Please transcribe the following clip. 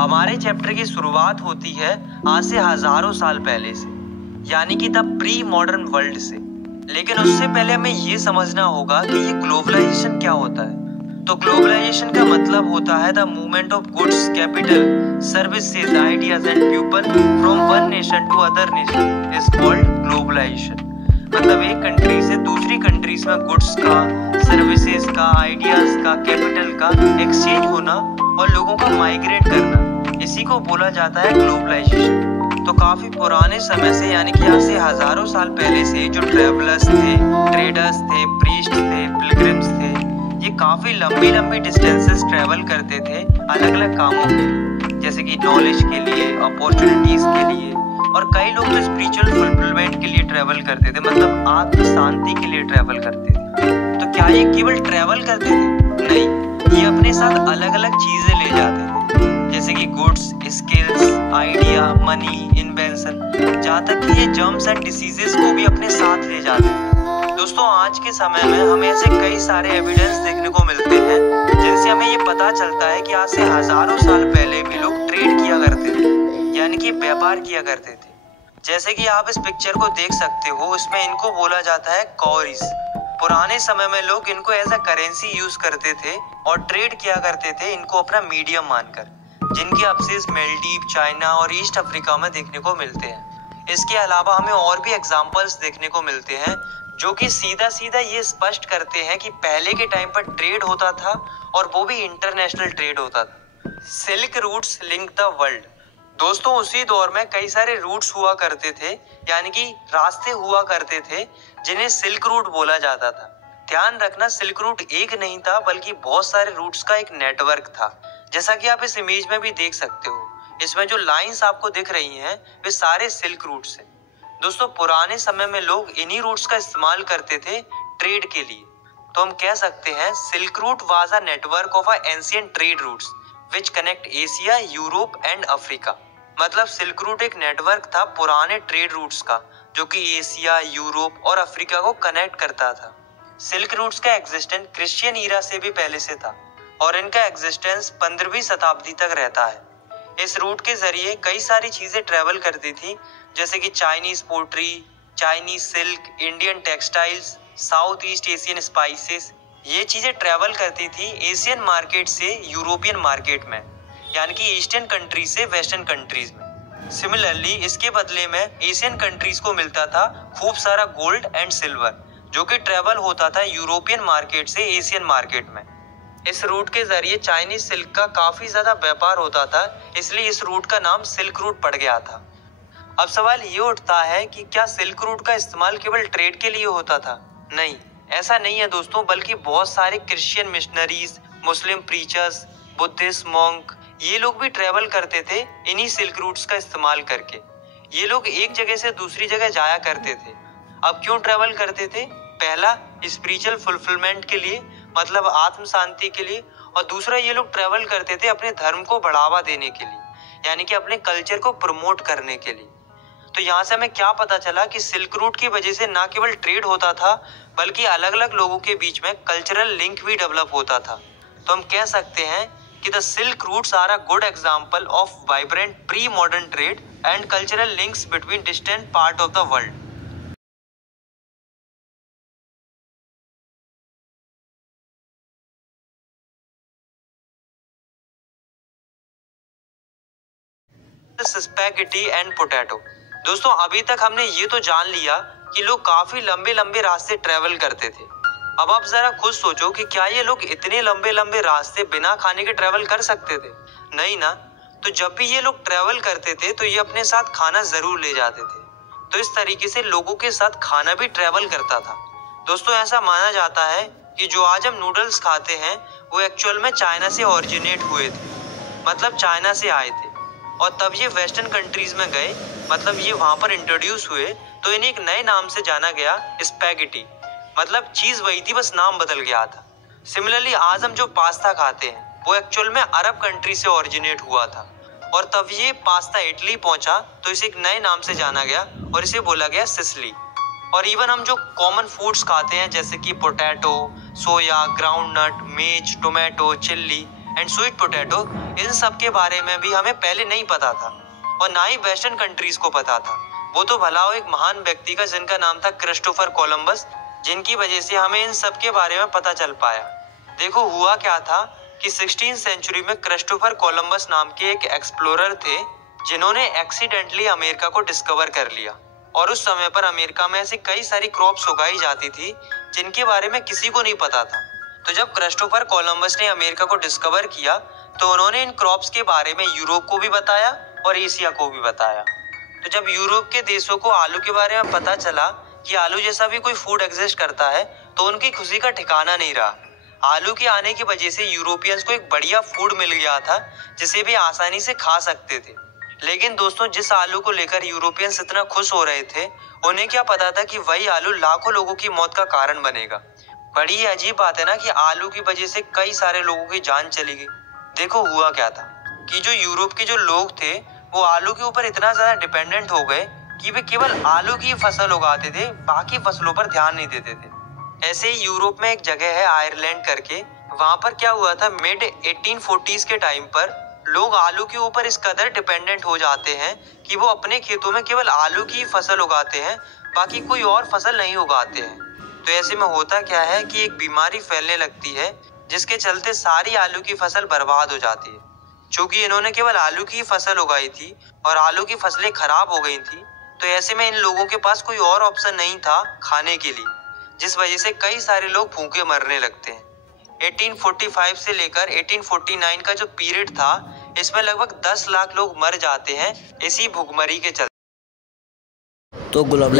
हमारे चैप्टर की शुरुआत होती है आज से हजारों साल पहले से, यानी कि द प्री मॉडर्न वर्ल्ड से। लेकिन उससे पहले हमें ये समझना होगा कि ये ग्लोबलाइजेशन क्या होता है। तो ग्लोबलाइजेशन का मतलब होता है the movement of goods, capital, services, ideas and people from one nation to other nation is called globalisation. मतलब एक कंट्री से दूसरी कंट्रीज में गुड्स का, सर्विसेज का, आइडियाज का, कैपिटल का एक्सचेंज होना और लोगों का माइग्रेट करना, इसी को बोला जाता है ग्लोबलाइजेशन। तो काफी पुराने समय से, यानी कि आज से हजारों साल पहले से जो ट्रेवलर्स थे, ट्रेडर्स थे, प्रीस्ट थे, पिलग्रिम्स थे, ये काफी लंबी लंबी डिस्टेंसेस ट्रेवल करते थे अलग अलग कामों के लिए, जैसे कि नॉलेज के लिए, अपॉर्चुनिटीज के लिए, और कई लोग तो स्पिरिचुअल फुलफिलमेंट के लिए ट्रेवल करते थे, मतलब आत्म शांति के लिए ट्रेवल करते थे। तो क्या ये केवल ट्रेवल करते थे? नहीं, ये अपने साथ अलग अलग चीजें ले जाते थे, जैसे कि goods, skills, idea, money, invention, जहाँ तक कि ये जर्म्स एंड डिसीजेस को भी अपने साथ ले जाते हैं। दोस्तों, आज के समय में हमें ऐसे कई सारे एविडेंस देखने को मिलते हैं जिनसे हमें ये पता चलता है कि आज से हजारों साल पहले भी लोग ट्रेड किया करते थे, यानी कि व्यापार किया करते थे। जैसे कि आप इस पिक्चर को देख सकते हो, इसमें इनको बोला जाता है कौरीज। पुराने समय में लोग इनको एज अ करेंसी यूज करते थे और ट्रेड किया करते थे इनको अपना मीडियम मानकर, जिनके अवशेष मालदीव, चाइना और ईस्ट अफ्रीका में देखने को मिलते हैं। इसके अलावा हमें और भी एग्जाम्पल्स देखने को मिलते हैं जो कि सीधा सीधा ये स्पष्ट करते हैं कि पहले के टाइम पर ट्रेड होता था और वो भी इंटरनेशनल ट्रेड होता था। Silk routes link the world. दोस्तों, उसी दौर में कई सारे रूट्स हुआ करते थे, यानी कि रास्ते हुआ करते थे जिन्हें सिल्क रूट बोला जाता था। ध्यान रखना, सिल्क रूट एक नहीं था बल्कि बहुत सारे रूट्स का एक नेटवर्क था, जैसा कि आप इस इमेज में भी देख सकते हो। इसमें जो लाइंस आपको दिख रही हैं वे सारे सिल्क रूट्स हैं। दोस्तों, पुराने समय में लोग इन्हीं रूट्स का इस्तेमाल करते थे ट्रेड के लिए। तो हम कह सकते हैं silk route was a network of ancient trade routes which connect Asia, Europe and Africa. मतलब सिल्क रूट एक नेटवर्क था पुराने ट्रेड रूट्स का, जो कि एशिया, यूरोप और अफ्रीका को कनेक्ट करता था। सिल्क रूट्स का एग्जिस्टेंस क्रिश्चियन ईरा से भी पहले से था और इनका एग्जिस्टेंस 15वीं शताब्दी तक रहता है। इस रूट के जरिए कई सारी चीजें ट्रेवल करती थी, जैसे कि Chinese pottery, Chinese silk, Indian textiles, South East Asian spices. ये चीजें ट्रेवल करती थी एशियन मार्केट से यूरोपियन मार्केट में, यानी कि ईस्टर्न कंट्रीज से वेस्टर्न कंट्रीज में। सिमिलरली इसके बदले में एशियन कंट्रीज को मिलता था खूब सारा गोल्ड एंड सिल्वर, जो कि ट्रेवल होता था यूरोपियन मार्केट से एशियन मार्केट में। इस रूट के जरिए चाइनीज सिल्क का काफी ज्यादा व्यापार होता था, इसलिए इस रूट का नाम सिल्क रूट पड़ गया था। अब सवाल ये उठता है कि क्या सिल्क रूट का इस्तेमाल केवल ट्रेड के लिए होता था? नहीं, ऐसा नहीं है दोस्तों, बल्कि बहुत सारे क्रिश्चियन मिशनरीज, मुस्लिम प्रीचर्स, बुद्धिस्ट मॉन्क, ये लोग भी ट्रेवल करते थे इन्हीं सिल्क रूट्स का इस्तेमाल करके। ये लोग एक जगह से दूसरी जगह जाया करते थे। अब क्यों ट्रेवल करते थे? पहला, स्पिरिचुअल फुलफिलमेंट के लिए, मतलब आत्म शांति के लिए, और दूसरा ये लोग ट्रेवल करते थे अपने धर्म को बढ़ावा देने के लिए, यानी कि अपने कल्चर को प्रमोट करने के लिए। तो यहाँ से हमें क्या पता चला कि सिल्क रूट की वजह से ना केवल ट्रेड होता था बल्कि अलग अलग लोगों के बीच में कल्चरल लिंक भी डेवलप होता था। तो हम कह सकते हैं कि the silk routes are a good example of vibrant pre modern trade and cultural links between distant part of the world. Spaghetti and potato. दोस्तों, अभी तक हमने ये तो जान लिया कि लोग काफी लंबे लंबे रास्ते ट्रेवल करते थे। अब आप जरा खुद सोचो कि क्या ये लोग इतने लंबे लंबे रास्ते बिना खाने के ट्रेवल कर सकते थे? नहीं ना। तो जब भी ये लोग ट्रेवल करते थे तो ये अपने साथ खाना जरूर ले जाते थे। तो इस तरीके से लोगों के साथ खाना भी ट्रेवल करता था। दोस्तों, ऐसा माना जाता है कि जो आज हम नूडल्स खाते हैं वो एक्चुअल में चाइना से ओरिजिनेट हुए थे, मतलब चाइना से आए थे, और तब ये वेस्टर्न कंट्रीज में गए, मतलब ये वहां पर इंट्रोड्यूस हुए, तो इन्हें एक नए नाम से जाना गया, स्पैगेटी। मतलब चीज वही थी, बस नाम बदल गया था। सिमिलरली आज हम जो पास्ता खाते हैं वो एक्चुअल में अरब कंट्री से ओरिजिनेट हुआ था, और तब ये पास्ता इटली पहुंचा तो इसे एक नए नाम से जाना गया और इसे बोला गया सिसिली। और इवन हम जो कॉमन फूड्स खाते हैं जैसे कि potato, soya, groundnut, maize, tomato, chilli and sweet potato, इन सब के बारे में भी हमें पहले नहीं पता था और ना ही वेस्टर्न कंट्रीज को पता था। वो तो भला हो एक महान व्यक्ति का जिनका नाम था क्रिस्टोफर कोलंबस, जिनकी वजह से हमें इन सब के बारे में पता चल पाया। देखो हुआ क्या था कि 16वीं सेंचुरी में क्रिस्टोफर कोलंबस नाम के एक एक्सप्लोरर थे जिन्होंने एक्सीडेंटली अमेरिका को डिस्कवर कर लिया। और उस समय पर अमेरिका में ऐसी कई सारी क्रॉप्स उगाई जाती थी जिनके बारे में किसी को नहीं पता था। तो जब क्रिस्टोफर कोलंबस ने अमेरिका को डिस्कवर किया तो उन्होंने इन क्रॉप्स के बारे में यूरोप को भी बताया और एशिया को भी बताया। तो जब यूरोप के देशों को आलू के बारे में पता चला कि आलू जैसा भी कोई फूड एग्जिस्ट करता है तो उनकी खुशी का ठिकाना नहीं रहा। आलू के आने की वजह से यूरोपियंस को एक बढ़िया फूड मिल गया था जिसे भी आसानी से खा सकते थे। लेकिन दोस्तों, जिस आलू को लेकर यूरोपियंस इतना खुश हो रहे थे, उन्हें क्या पता था कि वही आलू लाखों लोगों की मौत का कारण बनेगा। बड़ी अजीब बात है ना कि आलू की वजह से कई सारे लोगों की जान चली गई। देखो हुआ क्या था कि जो यूरोप के जो लोग थे वो आलू के ऊपर इतना ज्यादा डिपेंडेंट हो गए कि वे केवल आलू की फसल उगाते थे, बाकी फसलों पर ध्यान नहीं देते थे। ऐसे ही यूरोप में एक जगह है आयरलैंड करके, वहां पर क्या हुआ था मिड 1840s के टाइम पर लोग आलू के ऊपर इस कदर डिपेंडेंट हो जाते हैं कि वो अपने खेतों में केवल आलू की फसल उगाते हैं, बाकी कोई और फसल नहीं उगाते हैं। तो ऐसे में होता क्या है कि एक बीमारी फैलने लगती है जिसके चलते सारी आलू की फसल बर्बाद हो जाती है। चूंकि इन्होंने केवल आलू की फसल उगाई थी और आलू की फसलें खराब हो गई थी, तो ऐसे में इन लोगों के पास कोई और ऑप्शन नहीं था खाने के लिए, जिस वजह से कई सारे लोग भूखे मरने लगते हैं। 1845 से लेकर 1849 का जो पीरियड था, इसमें लगभग 10 लाख लोग मर जाते हैं इसी भूखमरी के चलते। तो ग्लोबल